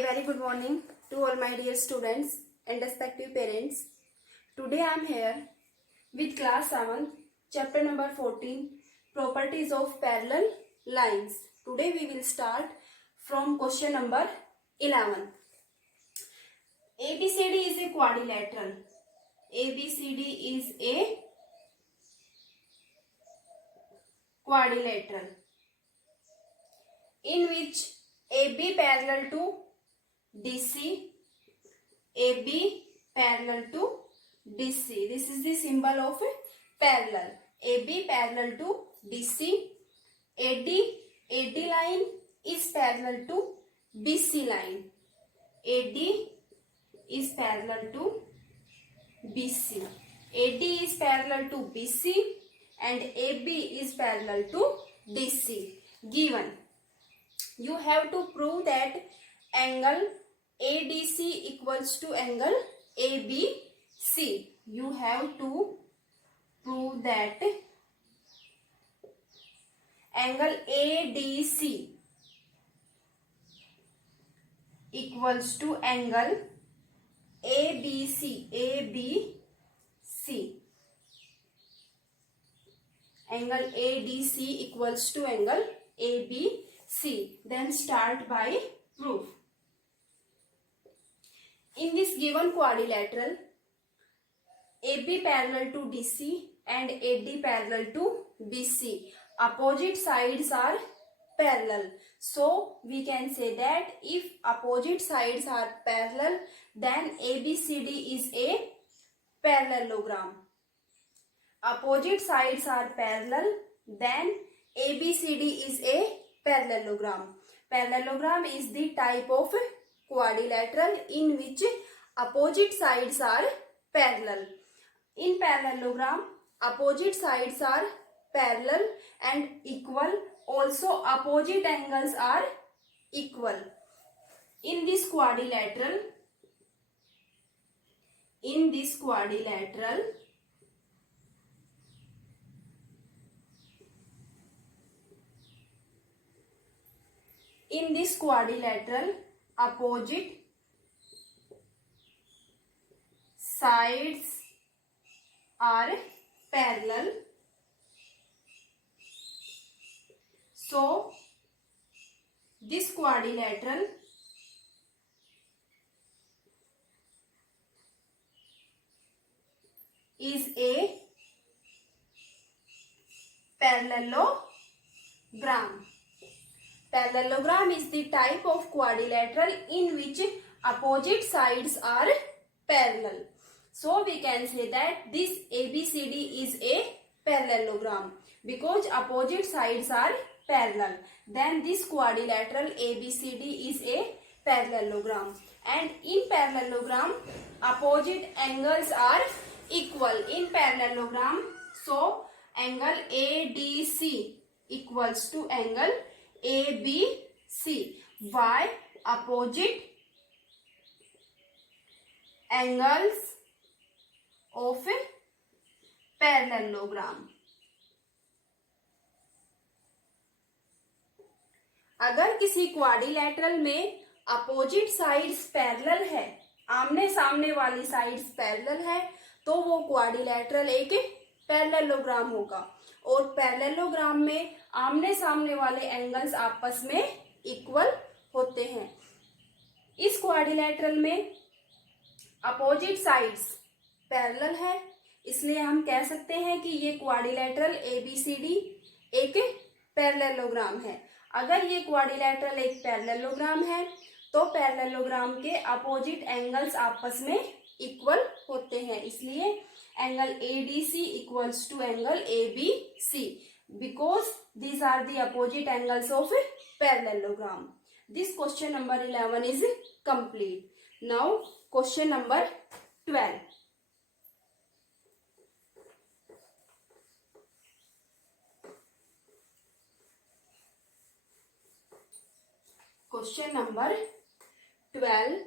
A very good morning to all my dear students and respective parents. Today I am here with class 7, chapter number 14, properties of parallel lines. Today we will start from question number 11. ABCD is a quadrilateral. ABCD is a quadrilateral in which AB parallel to DC, AB parallel to DC. This is the symbol of a parallel. AB parallel to DC. AD line is parallel to BC line. AD is parallel to BC. AD is parallel to BC and AB is parallel to DC. Given, you have to prove that angle ADC equals to angle ABC. You have to prove that angle ADC equals to angle ABC. Angle ADC equals to angle ABC. Then start by proof. In this given quadrilateral, AB parallel to DC and AD parallel to BC, opposite sides are parallel. So we can say that if opposite sides are parallel, then ABCD is a parallelogram. Opposite sides are parallel, then ABCD is a parallelogram. Parallelogram is the type of quadrilateral in which opposite sides are parallel. In parallelogram, opposite sides are parallel and equal. Also, opposite angles are equal. In this quadrilateral, opposite sides are parallel. So, this quadrilateral is a parallelogram. Parallelogram is the type of quadrilateral in which opposite sides are parallel. So we can say that this ABCD is a parallelogram because opposite sides are parallel. Then this quadrilateral ABCD is a parallelogram. And in parallelogram, opposite angles are equal. In parallelogram, so angle ADC equals to angle ABC. Why? Opposite angles of a parallelogram. अगर किसी quadrilateral में opposite sides parallel है, आमने सामने वाली sides parallel है, तो वो क्वाड्रिलेटरल एक पैरेललोग्राम होगा. और पैरेललोग्राम में आमने सामने वाले एंगल्स आपस में इक्वल होते हैं. इस क्वाड्रिलेटरल में अपोजिट साइड्स पैरेलल है, इसलिए हम कह सकते हैं कि ये क्वाड्रिलेटरल ABCD एक पैरेललोग्राम है. अगर ये क्वाड्रिलेटरल एक पैरेललोग्राम है तो पैरेललोग्राम के अपोजिट एंगल्स आपस में इक्वल होते हैं, इसलिए angle ADC equals to angle ABC because these are the opposite angles of a parallelogram. This question number 11 is complete. Now question number 12. Question number 12.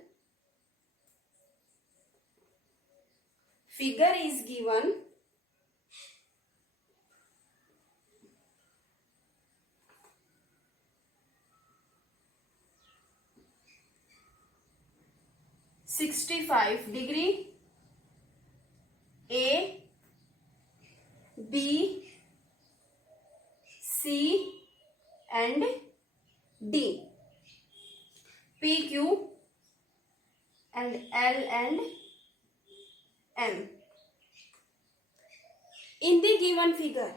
Figure is given. 65 degree, A, B, C and D, PQ and L and M. In the given figure,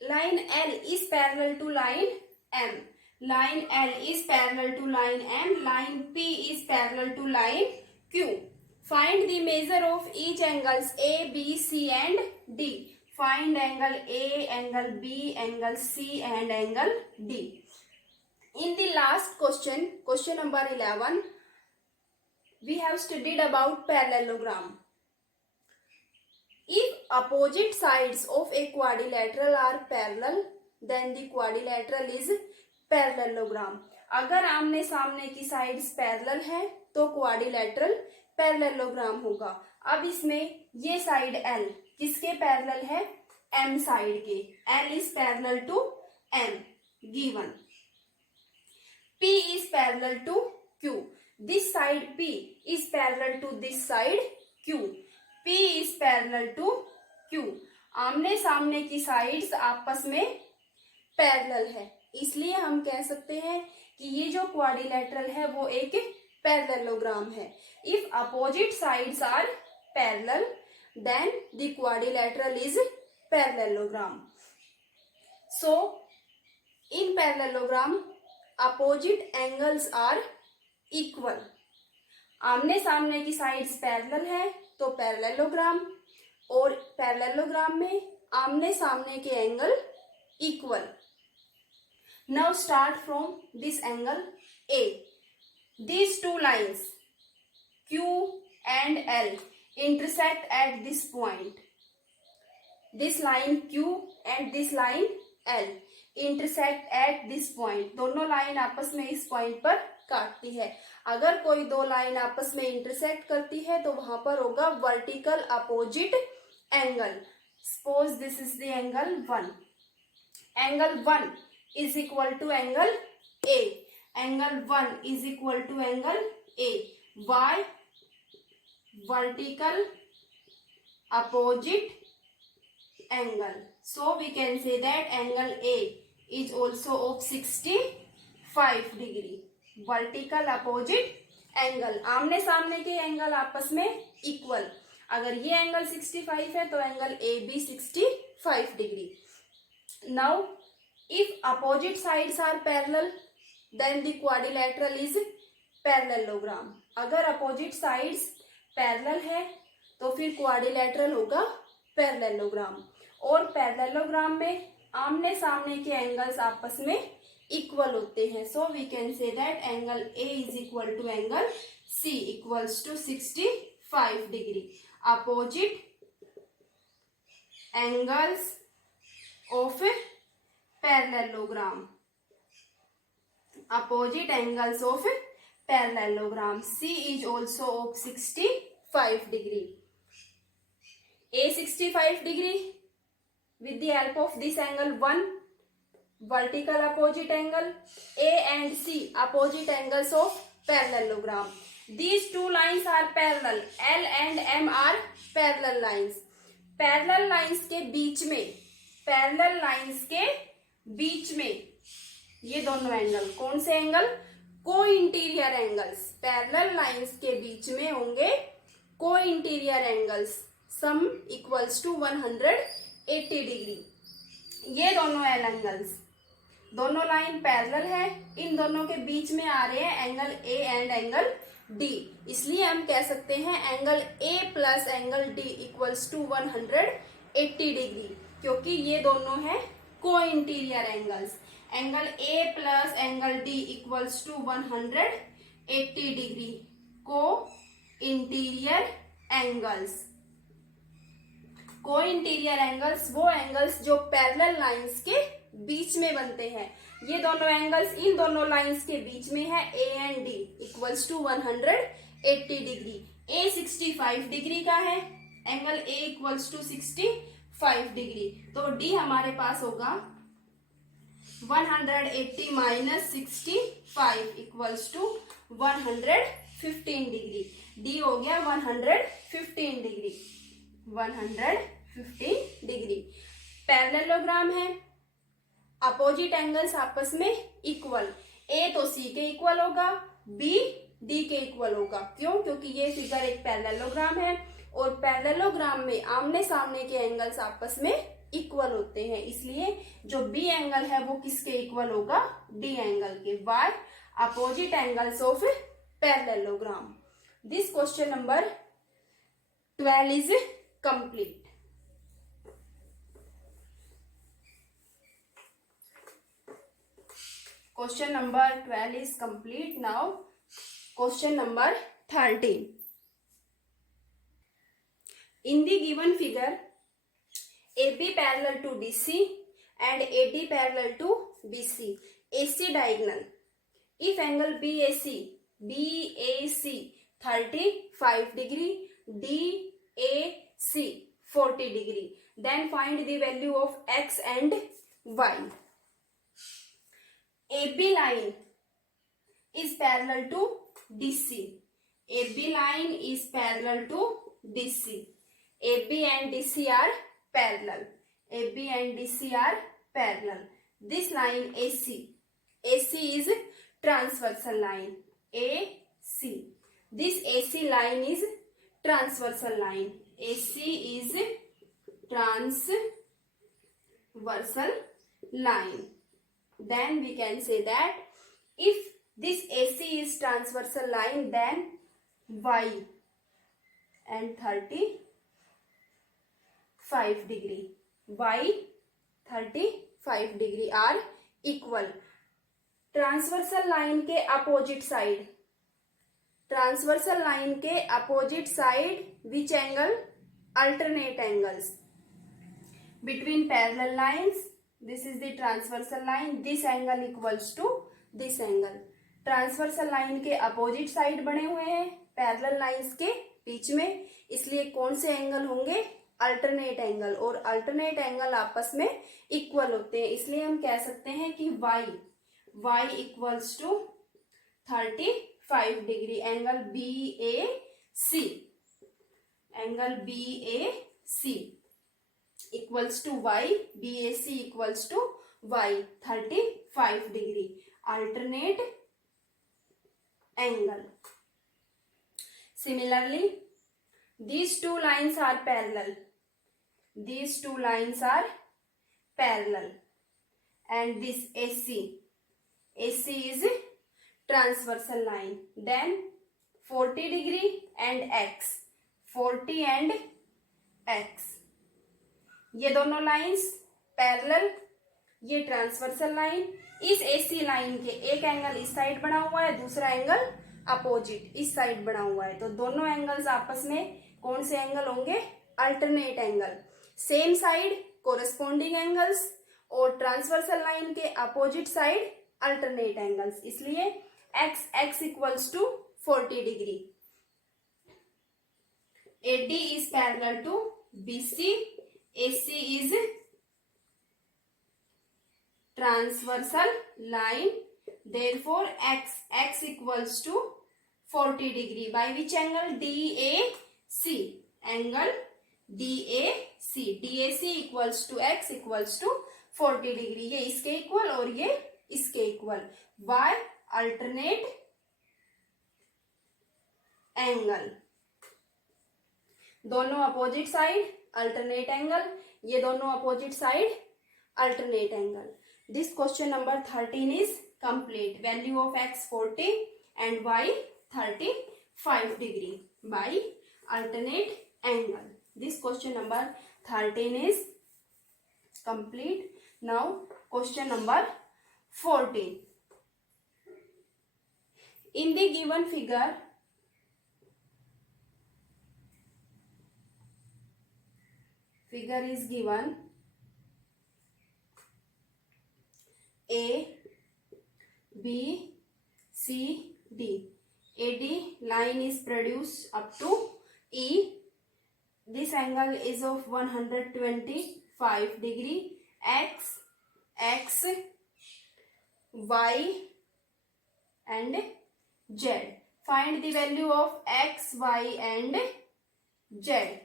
line L is parallel to line M. Line L is parallel to line M. Line P is parallel to line Q. Find the measure of each angles A, B, C and D. Find angle A, angle B, angle C and angle D. In the last question, question number 11, we have studied about parallelogram. If opposite sides of a quadrilateral are parallel, then the quadrilateral is parallelogram. अगर आमने सामने की sides parallel है तो quadrilateral parallelogram होगा. अब इसमें ये साइड L किसके पैरेलल है? M साइड के. L is parallel to M given. P is parallel to Q. This side P is parallel to this side Q. P is parallel to Q. आमने सामने की साइड्स आपस में parallel है, इसलिए हम कह सकते हैं कि ये जो क्वाड्रिलेटरल है वो एक पैरेललोग्राम है. If opposite sides are parallel then the quadrilateral is parallelogram. So in parallelogram opposite angles are equal. आमने सामने की साइड्स पैरेलल है तो पैरेललोग्राम, और पैरेललोग्राम में आमने सामने के angle equal. Now start from this angle A. These two lines Q and L intersect at this point. This line Q and this line L intersect at this point. दोनों line आपस में इस point पर काटती है. अगर कोई दो लाइन आपस में इंटरसेक्ट करती है तो वहां पर होगा vertical opposite angle. Suppose this is the angle 1. Angle 1 is equal to angle A. Angle 1 is equal to angle A. Why? Vertical opposite angle. So we can say that angle A is also of 65 degree. Vertical opposite angle. आमने सामने के angle आपस में equal. अगर ये angle 65 है तो angle A भी 65 degree. Now if opposite sides are parallel then the quadrilateral is parallelogram. अगर opposite sides parallel है तो फिर quadrilateral होगा parallelogram. और parallelogram में आमने सामने के एंगल्स आपस में इक्वल होते हैं. So we can say that angle A is equal to angle C equals to 65 degree. Opposite angles of parallelogram. Opposite angles of parallelogram. C is also of 65 degree. A 65 degree with the help of this angle 1 vertical opposite angle. A and C opposite angles of parallelogram. These two lines are parallel. L and M are parallel lines. Parallel lines के बीच में, parallel lines के बीच में ये दोनों angle, कौन से एंगल? को इंटीरियर एंगल्स. पैरेलल लाइंस के बीच में होंगे को interior angles. Sum equals to 180 degree. ये दोनों एंगल्स, दोनों लाइन पैरेलल है, इन दोनों के बीच में आ रहे हैं angle A and angle D. इसलिए हम कह सकते हैं angle A plus angle D equals to 180 degree, क्योंकि ये दोनों है को interior angles. Angle A plus angle D equals to 180 degree. को इंटीरियर एंगल्स. को इंटीरियर एंगल्स वो एंगल्स जो पैरेलल लाइंस के बीच में बनते हैं. ये दोनों एंगल्स इन दोनों लाइंस के बीच में है. A and D equals to 180 degree. A 65 degree का है, angle A equals to 65 degree. तो D हमारे पास होगा 180 minus 65 equals to 150 115 degree, D हो गया 115 डिग्री, 115 डिग्री। पैरेललोग्राम है, अपोजिट एंगल्स आपस में इक्वल, ए तो सी के इक्वल होगा, बी डी के इक्वल होगा। क्यों? क्योंकि ये फिगर एक पैरेललोग्राम है और पैरेललोग्राम में आमने सामने के एंगल्स आपस में इक्वल होते हैं, इसलिए जो बी एंगल है वो किसके इक्वल होगा? डी एंगल के। Why? Opposite angles of parallelogram. This question number 12 is complete. Question number 12 is complete. Now question number 13. In the given figure, AB parallel to DC and AD parallel to BC, AC diagonal. If angle BAC 35 degree, DAC 40 degree, then find the value of X and Y. AB line is parallel to DC. AB line is parallel to DC. AB and DC are parallel. AB and DC are parallel. This line AC. AC is transversal line. AC. This AC line is transversal line. AC is transversal line. Then we can say that if this AC is transversal line, then Y and 35 degree, Y 35 degree are equal. Transversal line के opposite side, transversal line के opposite side which angle? Alternate angles between parallel lines. This is the transversal line. This angle equals to this angle. Transversal line के opposite side बने हुए हैं parallel lines के बीच में, इसलिए कौन से एंगल होंगे? अल्टरनेट एंगल, और अल्टरनेट एंगल आपस में इक्वल होते हैं, इसलिए हम कह सकते हैं कि y equals to 35 degree. Angle BAC, angle BAC equals to y, BAC equals to y 35 degree, alternate angle. Similarly, these two lines are parallel. These two lines are parallel, and this AC is transversal line. Then 40 degree and X, 40 and X. ये दोनों lines parallel, ये transversal line. इस AC line के एक angle इस side बना हुआ है, दूसरा एंगल अपोजिट इस साइड बना हुआ है, तो दोनों एंगल्स आपस में कौन से एंगल होंगे? Alternate angle. Same side corresponding angles, और ट्रांसवर्सल लाइन के अपोजिट साइड अल्टरनेट एंगल्स, इसलिए x equals to 40 degree. AD is parallel to BC, AC is transversal line, therefore x equals to 40 degree by which angle? DAC, angle DAC equals to x equals to 40 degree। ये इसके equal और ये इसके equal. y alternate angle, दोनों opposite side alternate angle, ये दोनों opposite side alternate angle. This question number 13 is complete. Value of x 40 and y 35 degree by alternate angle. This question number 13 is complete. Now question number 14। In the given figure is given A, B, C, D. AD line is produced up to E. This angle is of 125 degree. X, Y and Z. Find the value of x, y and z.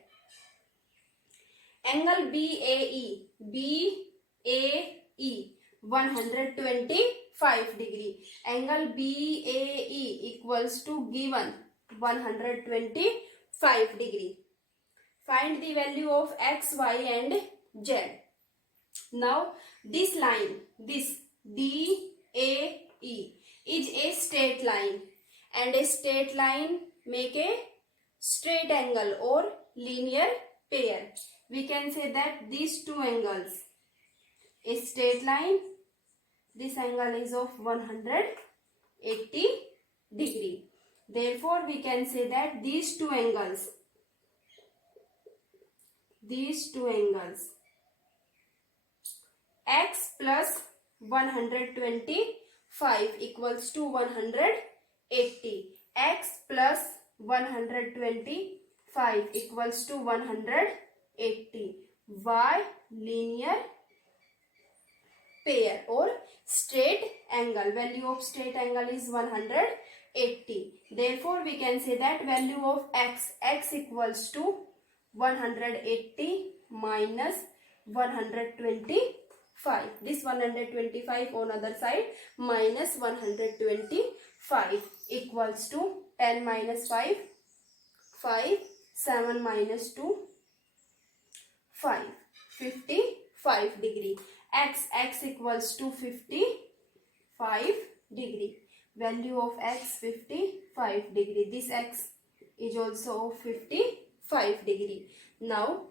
Angle BAE 125 degree. Angle BAE equals to given 125 degree. Find the value of x, y and z. Now this line, this DAE is a straight line, and a straight line make a straight angle or linear pair. We can say that these two angles, a straight line, this angle is of 180 degree. Therefore we can say that these two angles x plus 125 equals to 180. X plus 125 equals to 180. Y linear pair or straight angle. Value of straight angle is 180. Therefore we can say that value of x equals to 180 minus 125. This 125 on other side minus 125 equals to 10 minus 5, 5, 7 minus 2, 5, 55 degree. X equals to 55 degree. Value of x 55 degree. This x is also 55 degree. Now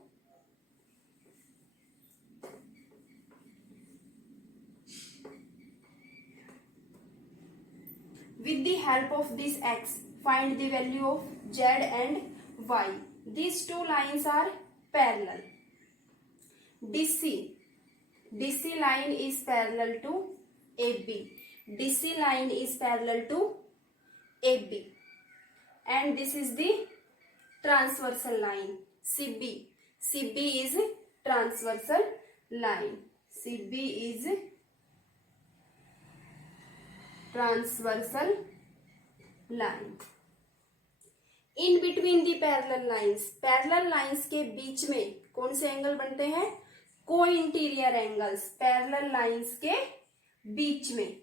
with the help of this x, find the value of z and y. These two lines are parallel. DC line is parallel to AB. DC line is parallel to AB. And this is the transversal line CB. CB is transversal line. CB is transversal line. In between the parallel lines के बीच में कौन से angle बनते हैं? को-इंटीरियर angles. Parallel lines के बीच में,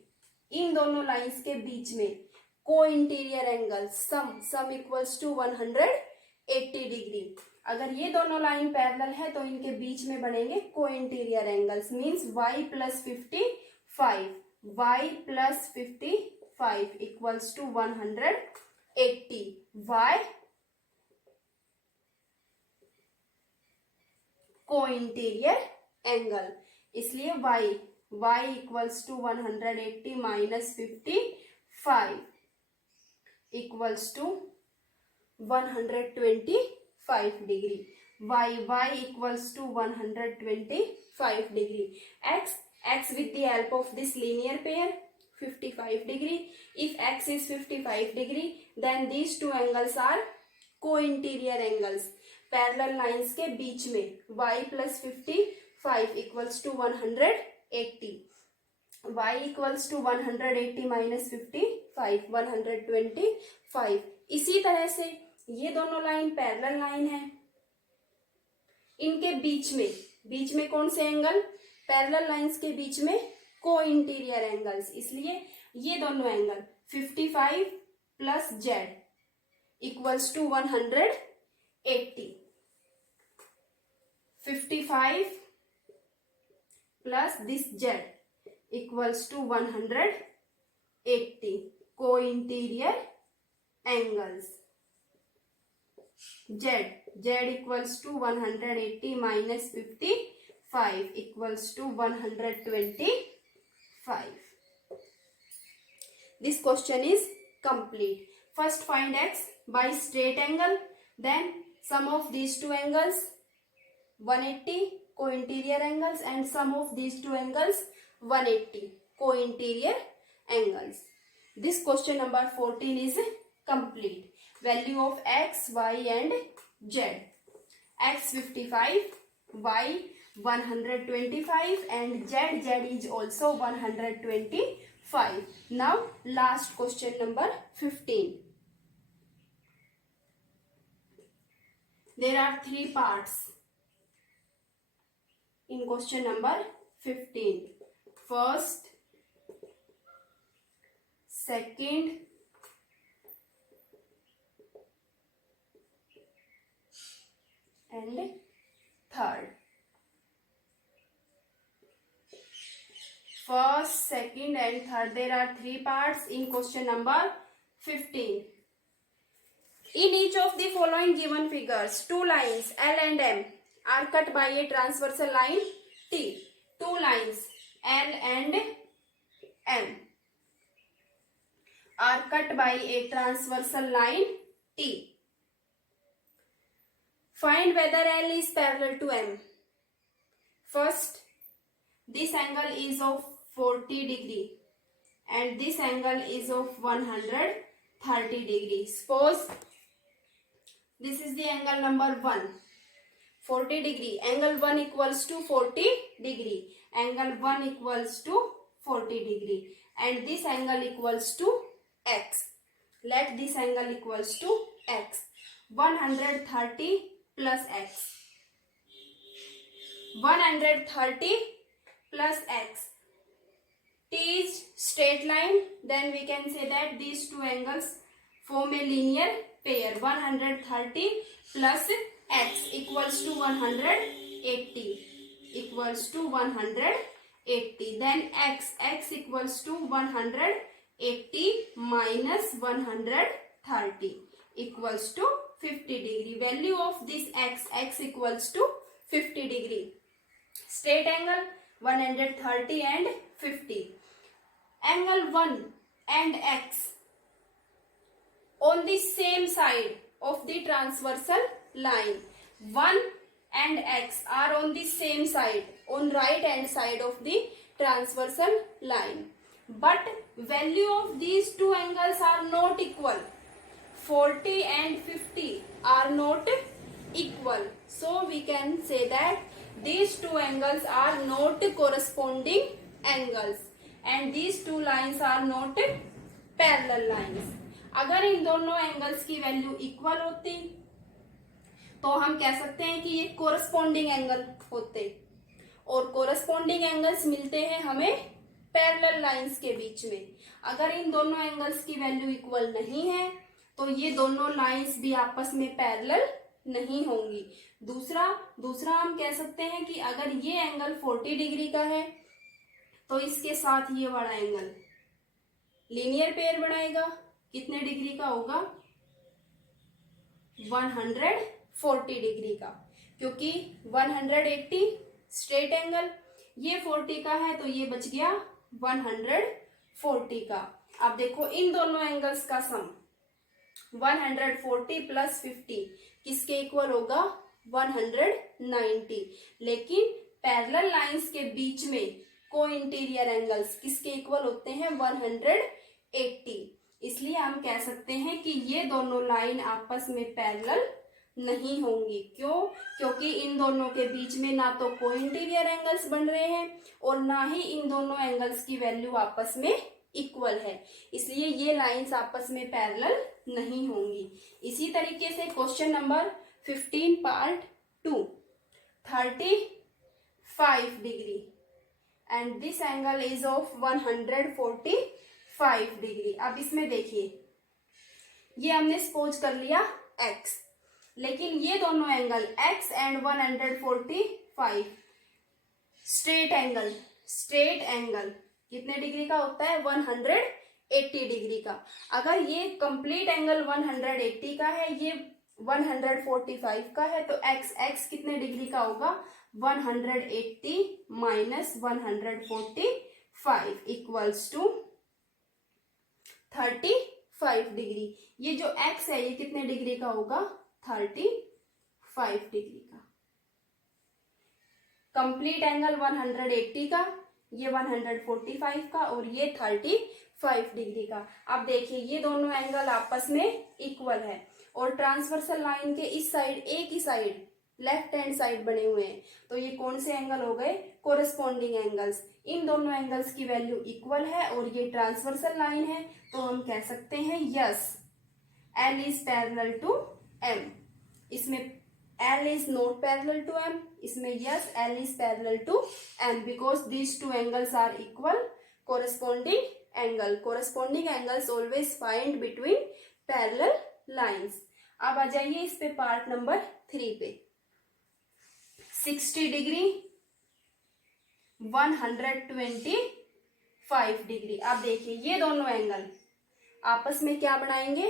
इन दोनों लाइंस के बीच में cointerior angles sum equals to 180 degree. अगर ये दोनों लाइन पैरेलल है तो इनके बीच में बनेंगे cointerior angles. Means y plus 55 equals to 180. y cointerior angle, इसलिए y equals to 180 minus 55 equals to 125 degree. y equals to 125 degree. x with the help of this linear pair 55 degree. If x is 55 degree, then these two angles are co-interior angles. Parallel lines के बीच में y plus 55 equals to 180. y equals to 180 minus 55 125. इसी तरह से ये दोनों line parallel line है. इनके बीच में कौन से एंगल? पैरेलल लाइंस के बीच में को-इंटीरियर एंगल्स. इसलिए ये दोनों angle 55 plus z equals to 180. 55 plus this z equals to 180 co-interior angles. z equals to 180 minus 55 equals to 125. This question is complete. First find x by straight angle, then sum of these two angles 180 co-interior angles and sum of these two angles 180 co-interior angles. This question number 14 is complete. Value of x, y and z. X 55, y 125 and z is also 125. Now last question number 15. there are three parts in question number 15. First, second, and third. First, second and third, there are three parts in question number 15. In each of the following given figures, two lines L and M are cut by a transversal line T. Two lines L and M are cut by a transversal line T. Find whether L is parallel to M. First, this angle is of 40 degree and this angle is of 130 degree. Suppose this is the angle number 1, 40 degree. Angle 1 equals to 40 degree. Angle 1 equals to 40 degree. And this angle equals to x. Let this angle equals to x. 130 plus x. 130 plus x. T is straight line. Then we can say that these two angles form a linear pair. 130 plus x equals to 180. Equals to 180. Then x equals to 180 minus 130 equals to 50 degree. Value of this x equals to 50 degree. Straight angle 130 and 50. Angle 1 and x on the same side of the transversal line. 1 and x are on the same side, on right hand side of the transversal line. But value of these two angles are not equal. 40 and 50 are not equal. So we can say that these two angles are not corresponding angles and these two lines are not parallel lines. अगर इन दोनों angles की value equal होती तो हम कह सकते हैं कि ये कोरस्पॉन्डिंग एंगल होते और कोरस्पॉन्डिंग एंगल्स मिलते हैं हमें पैरेलल लाइंस के बीच में. अगर इन दोनों एंगल्स की वैल्यू इक्वल नहीं है तो ये दोनों लाइंस भी आपस में पैरेलल नहीं होंगी. दूसरा हम कह सकते हैं कि अगर ये एंगल 40 डिग्री का है तो इसके साथ ये वाला एंगल लीनियर पेयर बनाएगा. कितने डिग्री का होगा? 140 डिग्री का, क्योंकि 180 स्ट्रेट एंगल, ये 40 का है तो ये बच गया 140 का. अब देखो इन दोनों एंगल्स का सम 140 प्लस 50 किसके इक्वल होगा? 190. लेकिन पैरेलल लाइंस के बीच में को इंटीरियर एंगल्स किसके इक्वल होते हैं? 180. इसलिए हम कह सकते हैं कि ये दोनों लाइन आपस में पैरेलल नहीं होंगी. क्यों? क्योंकि इन दोनों के बीच में ना तो को इंटीरियर एंगल्स बन रहे हैं और ना ही इन दोनों एंगल्स की वैल्यू आपस में इक्वल है. इसलिए ये लाइंस आपस में पैरेलल नहीं होंगी. इसी तरीके से question number 15 part 2, 35 degree and this angle is of 145 degree. अब इसमें देखिए ये हमने सपोज कर लिया x, लेकिन ये दोनों angle x and 145 straight angle कितने डिग्री का होता है? 180 डिग्री का. अगर ये कंप्लीट एंगल 180 का है, ये 145 का है, तो x कितने डिग्री का होगा? 180 माइनस 145 इक्वल्स टू 35 डिग्री. ये जो x है ये कितने डिग्री का होगा? 35 डिग्री का. कंप्लीट एंगल 180 का, ये 145 का और ये 35 डिग्री का. अब देखिए ये दोनों एंगल आपस में इक्वल है और ट्रांसवर्सल लाइन के इस साइड, एक ही साइड लेफ्ट हैंड साइड बने हुए हैं, तो ये कौन से एंगल हो गए? Corresponding angles. इन दोनों एंगल्स की वैल्यू इक्वल है और ये ट्रांसवर्सल लाइन है, तो हम कह सकते हैं yes L is parallel to M. इसमें L is not parallel to M. इसमें yes, L is parallel to M because these two angles are equal. Corresponding angles always find between parallel lines. अब आ जाइए इस पे part number 3 पे. 60 degree 125 degree. आप देखिए ये दोनों एंगल आपस में क्या बनाएंगे?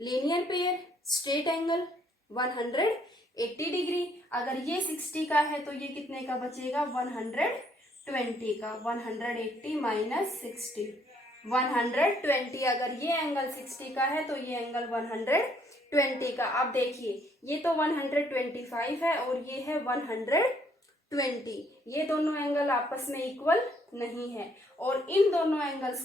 Linear pair, straight angle 180 degree. अगर ये 60 का है तो ये कितने का बचेगा? 120 का. 180 माइनस 60 120. अगर ये एंगल 60 का है तो ये एंगल 120 का. अब देखिए ये तो 125 है और ये है 120. ये दोनों एंगल आपस में इक्वल नहीं है और इन दोनों एंगल्स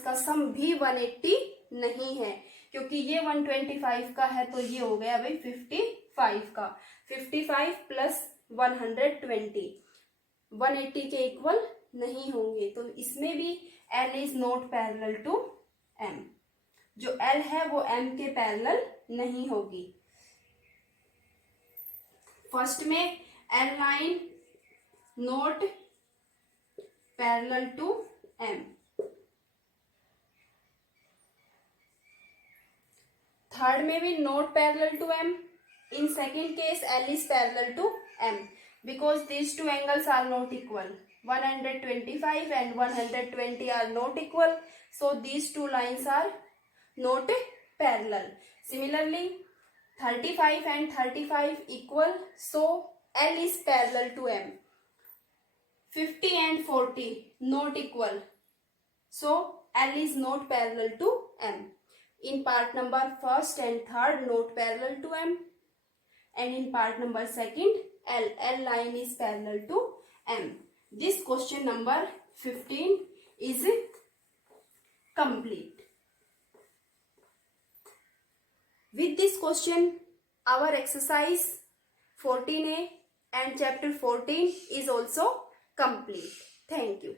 का सम भी 180 नहीं है क्योंकि ये 125 का है तो ये हो गया भाई 55 का. 55 प्लस 120 180 के इक्वल नहीं होंगे तो इसमें भी L is not parallel to M. जो L है वो M के पैरेलल नहीं होगी. फर्स्ट में L line not parallel to M. Third में भी not parallel to M. In second case L is parallel to M because these two angles are not equal. 125 and 120 are not equal, so these two lines are not parallel. Similarly 35 and 35 equal, so L is parallel to M. 50 and 40 not equal, so L is not parallel to M. In part number first and third not parallel to M, and in part number second L line is parallel to M. This question number 15 is complete. With this question our exercise 14A and chapter 14 is also complete. Thank you.